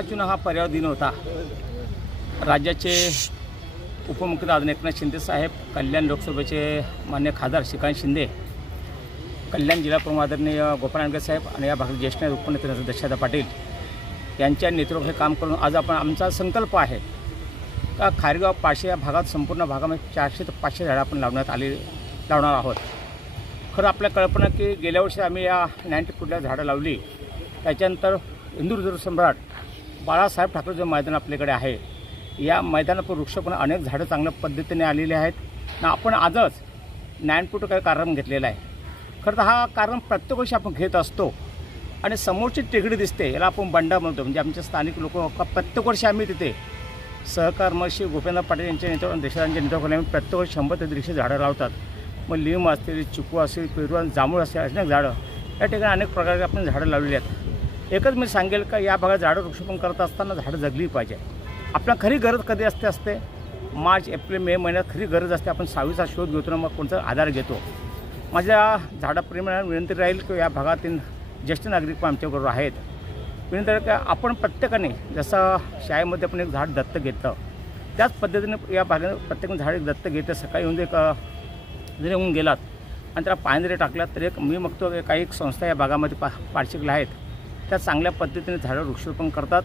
6 जून हा पर्यावरण दिन होता। राज्याचे उपमुख्यमंत्री आदरणीय एकनाथ शिंदे साहेब, कल्याण लोकसभेचे मान्य खासदार श्रीकांत शिंदे, कल्याण जिल्हा प्रमुख आदरणीय गोपाळ नांदगे साहेब आणि या भागात ज्येष्ठ उपनेते दशरथ पाटील यांच्या नेतृत्वाखाली काम करून आज आपण आमचा संकल्प आहे का खारगाव पाशी या भागात संपूर्ण भागामध्ये 400 ते 500 झाडं आपण लावणार आहोत। खरं आपल्या कल्पना की गेल्या वर्षी आम्ही या 90 फुटला झाडं लावली। त्याच्यानंतर हिंदू सम्राट बाळासाहेब ठाकरे जे मैदान आपल्याकडे आहे, या मैदानावर वृक्षारोपण अनेक झाडं चांगल्या पद्धतीने आलेली आहेत ना। आपण आजच 9 फूट काही कार्यक्रम घेतलेला आहे। खरं तर हा कार्यक्रम प्रत्येक वर्षी आपण घेत असतो आणि समोरची टेकडी दिसते याला आपण बंडा म्हणतो, म्हणजे आमचे स्थानिक लोक प्रत्येक वर्षी आम्ही तिथे सहकर्मशी गोपीनाथ पाटील यांच्या नेतृत्वाने देशराजांच्या नेतृत्वाखाली आम्ही प्रत्येक वर्षी 100 ते 150 झाडं लावतात। मग लिंब असतील, चिकू असेल, पेरू, जांभूळ असेल, अनेक झाडं या ठिकाणी अनेक प्रकारचे आपण झाडं लावलेली आहेत। एकच मी सांगेल का या भागात झाडं वृक्षारोपण करत असताना झाडं जगली पाहिजे। आपल्या खरी गरज कधी असते मार्च, एप्रिल, मे महिन्यात खरी गरज असते। आपण सावलीचा शोध घेतो ना, मग कोणता आधार घेतो। माझ्या झाडाप्रेमींना विनंती राहील की या भागातील ज्येष्ठ नागरिक पण आमच्याबरोबर आहेत, विनंती आहे की आपण प्रत्येकाने जसं शाळेमध्ये आपण एक झाड दत्तक घेतलं त्याच पद्धतीने या भागात प्रत्येकाने झाड एक दत्तक घेतं। सकाळी येऊन जरी येऊन गेलात आणि त्याला पाणी जरी टाकलात तर एक मी बघतो काही संस्था या भागामध्ये पार्शिकला आहेत, त्या चांगल्या पद्धतीने झाडं वृक्षारोपण करतात।